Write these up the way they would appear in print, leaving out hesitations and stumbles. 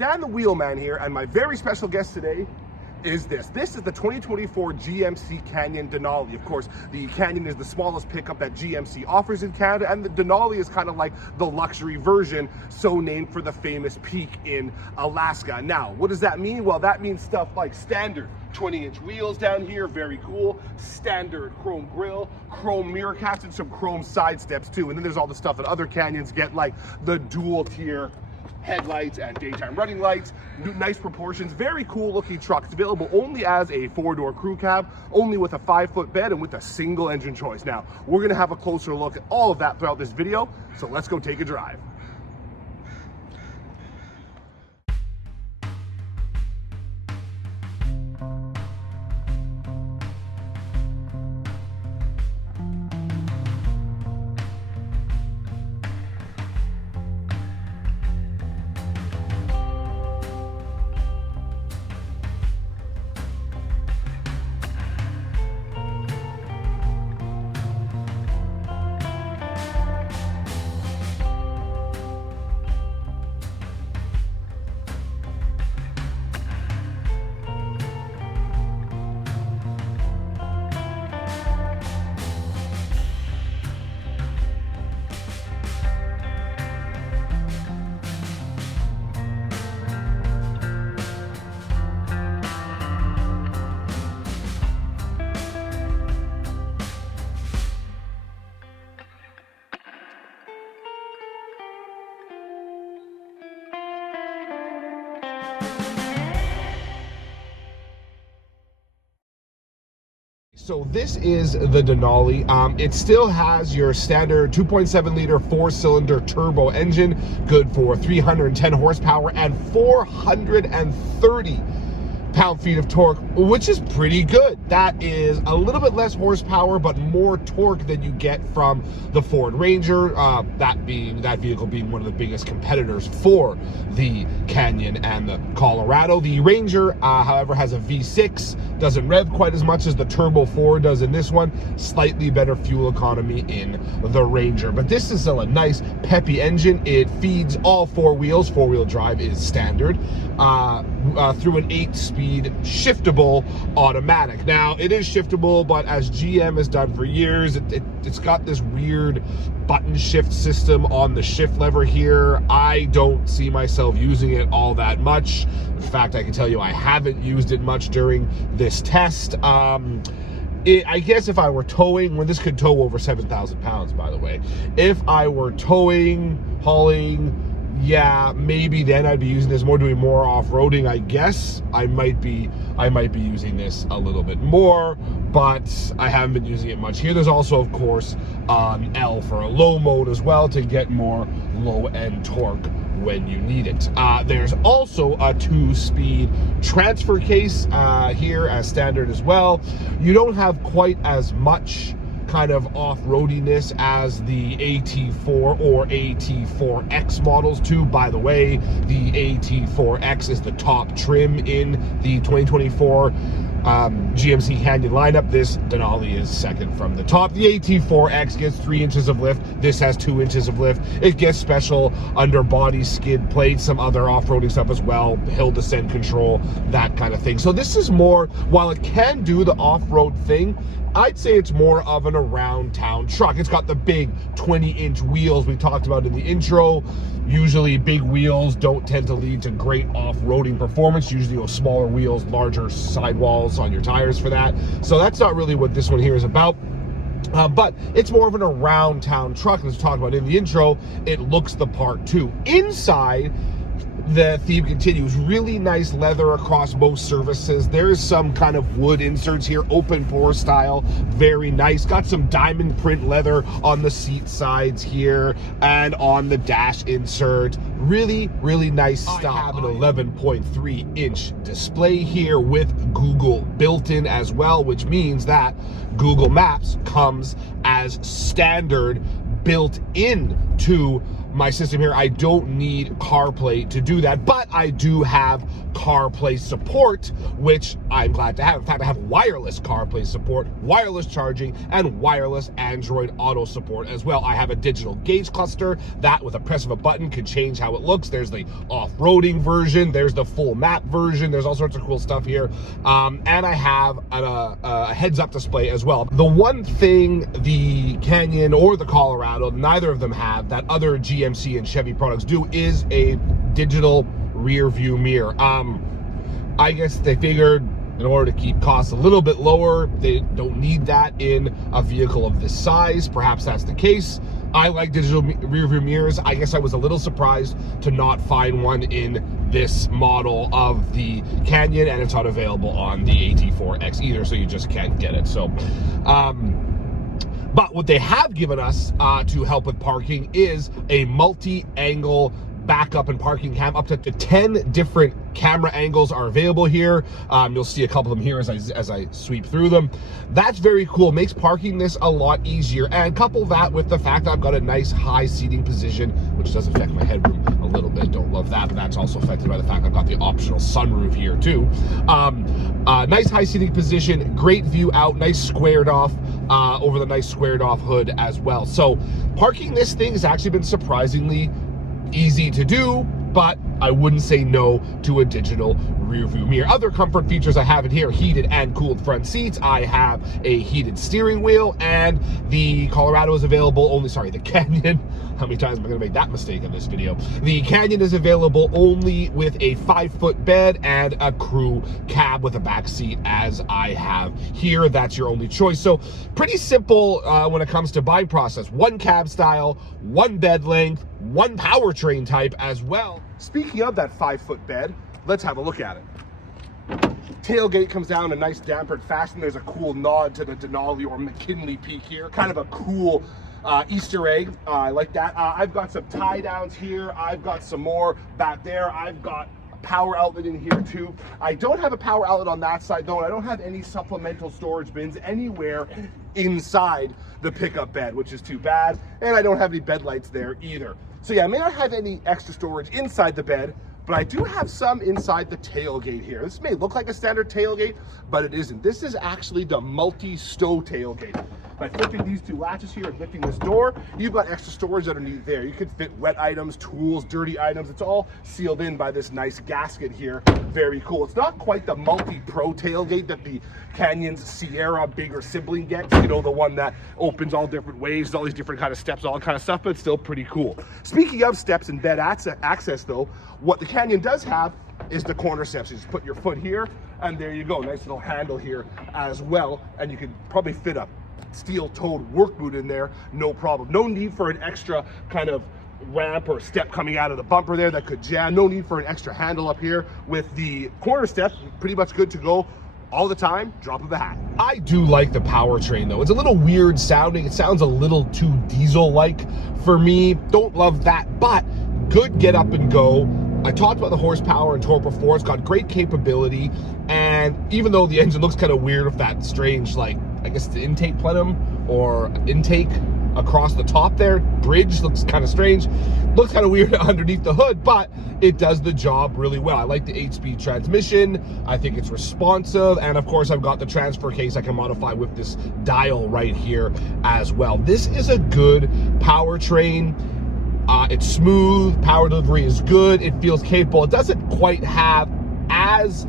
Dan the Wheelman here, and my very special guest today is this. This is the 2024 GMC Canyon Denali. Of course, the Canyon is the smallest pickup that GMC offers in Canada, and the Denali is kind of like the luxury version, so named for the famous peak in Alaska. Now, what does that mean? Well, that means stuff like standard 20-inch wheels down here, very cool. Standard chrome grille, chrome mirror caps, and some chrome side steps too. And then there's all the stuff that other Canyons get, like the dual tier headlights and daytime running lights. Nice proportions, very cool looking truck. It's available only as a 4-door crew cab, only with a 5-foot bed and with a single engine choice. Now, we're gonna have a closer look at all of that throughout this video, so let's go take a drive. So this is the Denali. It still has your standard 2.7 liter 4-cylinder turbo engine, good for 310 horsepower and 430 pound-feet of torque, which is pretty good. That is a little bit less horsepower, but more torque than you get from the Ford Ranger, that vehicle being one of the biggest competitors for the Canyon and the Colorado. The Ranger, however, has a V6, doesn't rev quite as much as the Turbo 4 does in this one, slightly better fuel economy in the Ranger. But this is still a nice, peppy engine. It feeds all 4 wheels. 4-wheel drive is standard, through an 8-speed shiftable automatic. Now, it is shiftable, but as GM has done for years, it's got this weird button shift system on the shift lever here. I don't see myself using it all that much. In fact, I can tell you I haven't used it much during this test. I guess if I were towing, when this could tow over 7,000 pounds, by the way, if I were towing, hauling, yeah, maybe then I'd be using this more, doing more off-roading. I guess I might be using this a little bit more, but I haven't been using it much here. There's also, of course, L for a low mode as well to get more low-end torque when you need it. There's also a 2-speed transfer case here as standard as well. You don't have quite as much kind of off-roadiness as the AT4 or AT4X models too. By the way, the AT4X is the top trim in the 2024 GMC Canyon lineup. This Denali is second from the top. The AT4X gets 3 inches of lift. This has 2 inches of lift. It gets special underbody skid plates, some other off-roading stuff as well, hill descent control, that kind of thing. So this is more, while it can do the off-road thing, I'd say it's more of an around town truck. It's got the big 20-inch wheels we talked about in the intro. Usually big wheels don't tend to lead to great off-roading performance. Usually you have smaller wheels, larger sidewalls on your tires for that. So that's not really what this one here is about. But it's more of an around town truck, as we talked about in the intro. It looks the part too. Inside, the theme continues. Really nice leather across most surfaces. There is some kind of wood inserts here, open pore style, very nice. Got some diamond print leather on the seat sides here and on the dash insert. Really, really nice stuff. I have an 11.3 inch display here with Google built in as well, which means that Google Maps comes as standard built in to my system here, I don't need CarPlay to do that, but I do have CarPlay support, which I'm glad to have. In fact, I have wireless CarPlay support, wireless charging, and wireless Android Auto support as well. I have a digital gauge cluster that with a press of a button can change how it looks. There's the off-roading version, there's the full map version, there's all sorts of cool stuff here. And I have a heads-up display as well. The one thing the Canyon or the Colorado, neither of them have, that other GMC and Chevy products do, is a digital rear view mirror. I guess they figured in order to keep costs a little bit lower, they don't need that in a vehicle of this size. Perhaps that's the case. I like digital rear view mirrors. I guess I was a little surprised to not find one in this model of the Canyon, and it's not available on the AT4X either, so you just can't get it. So but what they have given us to help with parking is a multi-angle backup and parking cam. Up to 10 different camera angles are available here. You'll see a couple of them here as I sweep through them. That's very cool. Makes parking this a lot easier. And couple that with the fact that I've got a nice high seating position, which does affect my headroom a little bit. Don't love that, but that's also affected by the fact I've got the optional sunroof here too. Nice high seating position, great view out, nice squared off over the nice squared off hood as well. So parking this thing has actually been surprisingly easy to do, but I wouldn't say no to a digital rear view mirror. Other comfort features I have in here: heated and cooled front seats. I have a heated steering wheel, and the Colorado is available only, sorry, the Canyon. How many times am I going to make that mistake in this video? The Canyon is available only with a 5-foot bed and a crew cab with a back seat, as I have here. That's your only choice. So pretty simple when it comes to buying process. One cab style, one bed length, one powertrain type as well. Speaking of that 5-foot bed, let's have a look at it. Tailgate comes down in a nice dampered fashion. There's a cool nod to the Denali or McKinley Peak here. Kind of a cool Easter egg. I like that. I've got some tie downs here. I've got some more back there. I've got a power outlet in here too. I don't have a power outlet on that side though. I don't have any supplemental storage bins anywhere inside the pickup bed, which is too bad. And I don't have any bed lights there either. So yeah, I may not have any extra storage inside the bed, but I do have some inside the tailgate here. This may look like a standard tailgate, but it isn't. This is actually the multi-stow tailgate. By flipping these two latches here and lifting this door, you've got extra storage underneath there. You could fit wet items, tools, dirty items. It's all sealed in by this nice gasket here. Very cool. It's not quite the multi-pro tailgate that the Canyon's Sierra bigger sibling gets, you know, the one that opens all different ways, all these different kind of steps, all that kind of stuff, but it's still pretty cool. Speaking of steps and bed access though, what the Canyon does have is the corner steps. You just put your foot here and there you go. Nice little handle here as well, and you could probably fit a steel-toed work boot in there, no problem. No need for an extra kind of ramp or step coming out of the bumper there that could jam. No need for an extra handle up here. With the corner steps, pretty much good to go all the time, drop of a hat. I do like the powertrain though. It's a little weird sounding. It sounds a little too diesel-like for me. Don't love that, but good get up and go. I talked about the horsepower and torque before. It's got great capability, and even though the engine looks kind of weird with that strange, like, I guess the intake plenum or intake across the top there, bridge looks kind of strange, looks kind of weird underneath the hood, but it does the job really well. I like the 8-speed transmission. I think it's responsive, and of course I've got the transfer case I can modify with this dial right here as well. This is a good powertrain. It's smooth, power delivery is good, it feels capable. It doesn't quite have as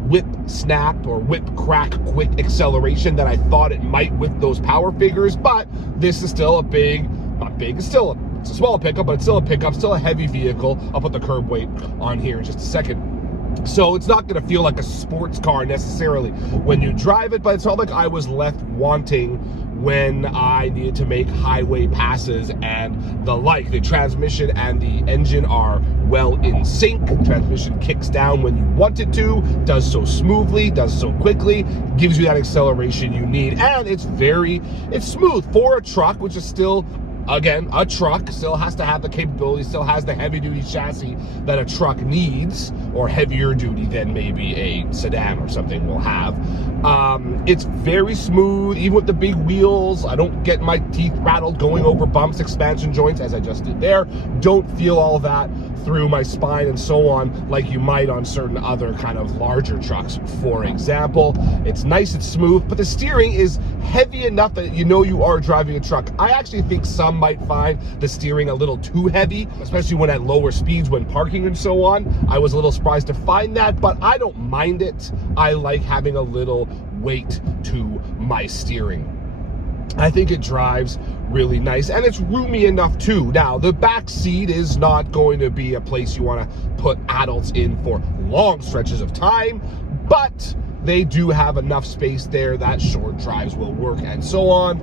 whip snap or whip crack quick acceleration that I thought it might with those power figures, but this is still a big, not big, it's a small pickup, but it's still a pickup, still a heavy vehicle. I'll put the curb weight on here in just a second. So it's not going to feel like a sports car necessarily when you drive it, but it's not like I was left wanting when I needed to make highway passes and the like. The transmission and the engine are well in sync. Transmission kicks down when you want it to, does so smoothly, does so quickly, gives you that acceleration you need, and it's smooth for a truck, which is still again, a truck still has to have the capability, still has the heavy-duty chassis that a truck needs, or heavier duty than maybe a sedan or something will have. It's very smooth, even with the big wheels. I don't get my teeth rattled going over bumps, expansion joints, as I just did there. Don't feel all that through my spine and so on like you might on certain other kind of larger trucks, for example. It's nice, it's smooth, but the steering is heavy enough that you know you are driving a truck. I actually think some might find the steering a little too heavy, especially when at lower speeds, when parking and so on. I was a little surprised to find that, but I don't mind it. I like having a little weight to my steering. I think it drives really nice, and it's roomy enough too. Now, the back seat is not going to be a place you want to put adults in for long stretches of time, but they do have enough space there that short drives will work and so on.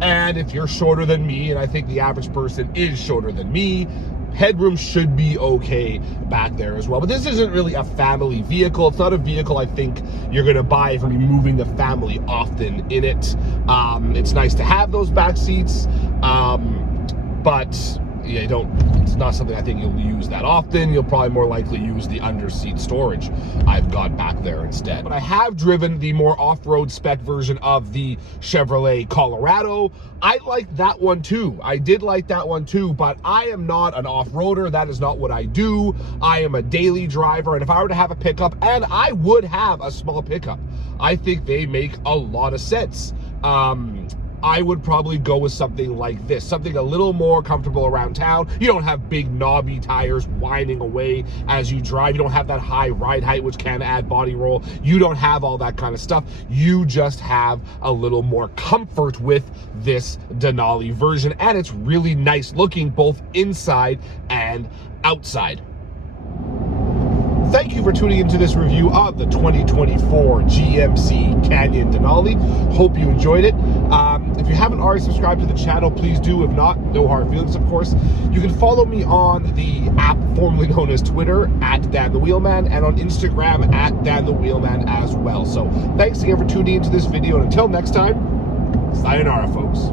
And if you're shorter than me, and I think the average person is shorter than me, headroom should be okay back there as well. But this isn't really a family vehicle. It's not a vehicle I think you're going to buy if you're moving the family often in it. It's nice to have those back seats, but yeah, it's not something I think you'll use that often. You'll probably more likely use the under seat storage I've got back there instead. But I have driven the more off-road spec version of the Chevrolet Colorado. I like that one too. I did like that one too, but I am not an off-roader. That is not what I do. I am a daily driver, and if I were to have a pickup, and I would have a small pickup, I think they make a lot of sense. I would probably go with something like this, something a little more comfortable around town. You don't have big knobby tires whining away as you drive. You don't have that high ride height, which can add body roll. You don't have all that kind of stuff. You just have a little more comfort with this Denali version, and it's really nice looking both inside and outside. Thank you for tuning into this review of the 2024 GMC Canyon Denali. Hope you enjoyed it. If you haven't already subscribed to the channel, please do. If not, no hard feelings, of course. You can follow me on the app formerly known as Twitter, @DanTheWheelman, and on Instagram, @DanTheWheelman as well. So thanks again for tuning into this video, and until next time, sayonara, folks.